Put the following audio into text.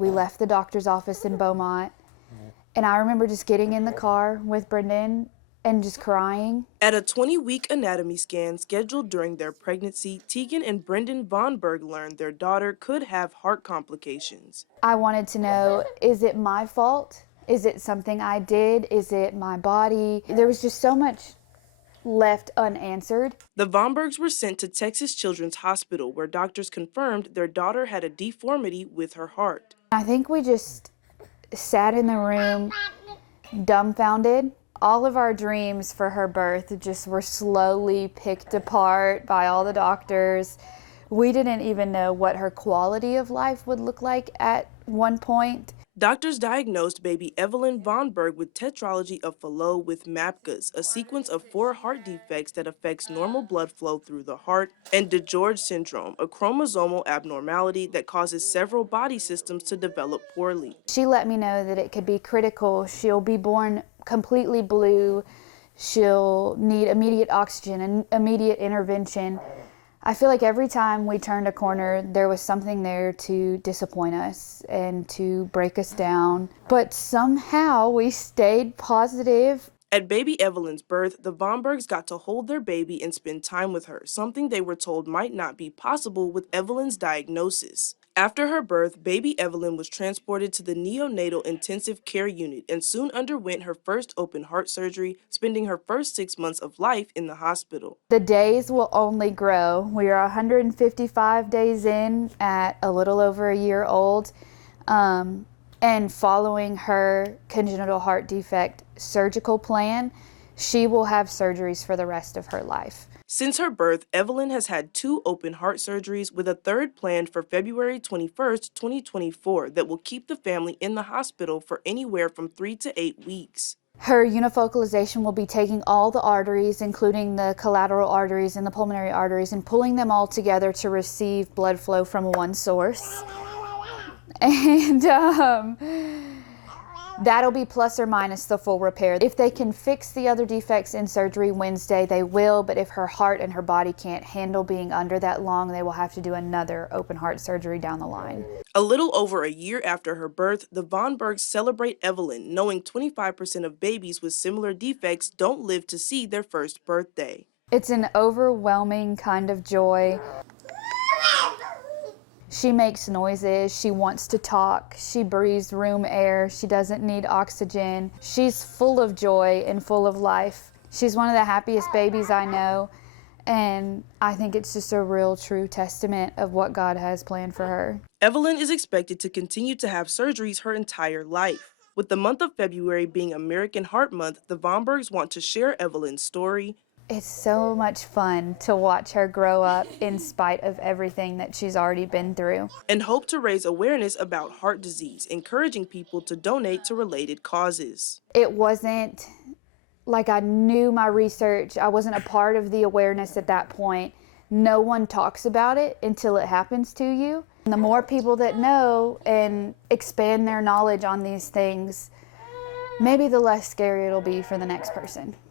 We left the doctor's office in Beaumont, and I remember just getting in the car with Brendan and just crying. At a 20-week anatomy scan scheduled during their pregnancy, Tegan and Brendan VonBerg learned their daughter could have heart complications. I wanted to know, is it my fault? Is it something I did? Is it my body? There was just so much left unanswered. The VonBergs were sent to Texas Children's Hospital, where doctors confirmed their daughter had a deformity with her heart. I think we just sat in the room dumbfounded. All of our dreams for her birth just were slowly picked apart by all the doctors. We didn't even know what her quality of life would look like at one point. Doctors diagnosed baby Evelynn VonBerg with Tetralogy of Fallot with MAPCAs, a sequence of 4 heart defects that affects normal blood flow through the heart, and DeGeorge syndrome, a chromosomal abnormality that causes several body systems to develop poorly. She let me know that it could be critical. She'll be born completely blue. She'll need immediate oxygen and immediate intervention. I feel like every time we turned a corner, there was something there to disappoint us and to break us down. But somehow we stayed positive. At baby Evelynn's birth, the VonBergs got to hold their baby and spend time with her, something they were told might not be possible with Evelynn's diagnosis. After her birth, baby Evelynn was transported to the neonatal intensive care unit and soon underwent her first open heart surgery, spending her first 6 months of life in the hospital. The days will only grow. We are 155 days in at a little over a year old. And following her congenital heart defect surgical plan, she will have surgeries for the rest of her life. Since her birth, Evelynn has had 2 open heart surgeries with a third planned for February 21st, 2024 that will keep the family in the hospital for anywhere from 3 to 8 weeks. Her unifocalization will be taking all the arteries, including the collateral arteries and the pulmonary arteries, and pulling them all together to receive blood flow from one source. And that'll be plus or minus the full repair. If they can fix the other defects in surgery Wednesday, they will, but if her heart and her body can't handle being under that long, they will have to do another open heart surgery down the line. A little over a year after her birth, the VonBergs celebrate Evelynn, knowing 25% of babies with similar defects don't live to see their first birthday. It's an overwhelming kind of joy. She makes noises, she wants to talk, she breathes room air, she doesn't need oxygen. She's full of joy and full of life. She's one of the happiest babies I know, and I think it's just a real true testament of what God has planned for her. Evelynn is expected to continue to have surgeries her entire life. With the month of February being American Heart Month, the VonBergs want to share Evelynn's story. It's so much fun to watch her grow up in spite of everything that she's already been through. And hope to raise awareness about heart disease, encouraging people to donate to related causes. It wasn't like I knew my research. I wasn't a part of the awareness at that point. No one talks about it until it happens to you. And the more people that know and expand their knowledge on these things, maybe the less scary it'll be for the next person.